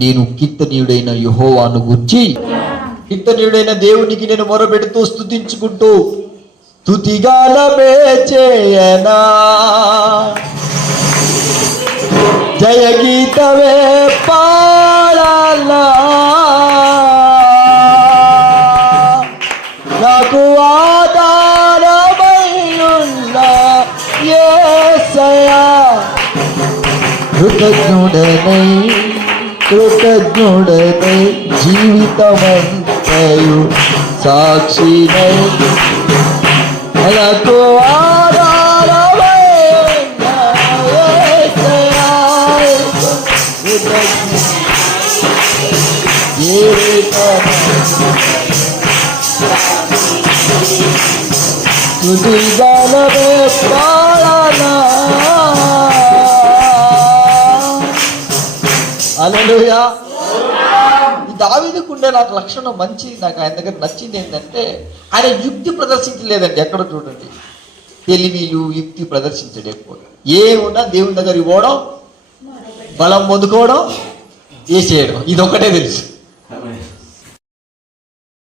నేను కీర్తనీయుడైన యెహోవాను గూర్చి, కీర్తనీయుడైన దేవునికి నేను మొరపెడుతూ స్తుతించుకుంటూ స్తుతిగానమే చేయనా, జయ గీతమే పాడాలా, నాకు ఆధారమై ఉన్న యేసయ్యా, కృతజ్ఞుడనై జీవితమంతయు సాక్షినై, నాకు ఆధారమై ఉన్న యేసయ్యా, స్తుతిగానమే పాడాలా. హల్లెలూయా. ఈ దావీదుకు ఉండే నాకు లక్షణం మంచిది, నాకు ఆయన దగ్గర నచ్చింది ఏంటంటే ఆయన యుక్తి ప్రదర్శించలేదండి. ఎక్కడ చూడండి, తెలివిలు యుక్తి ప్రదర్శించడం ఎక్కువ. ఏమున్నా దేవుని దగ్గర ఇవ్వడం, బలం పొందుకోవడం, వేసేయడం, ఇది ఒకటే తెలుసు.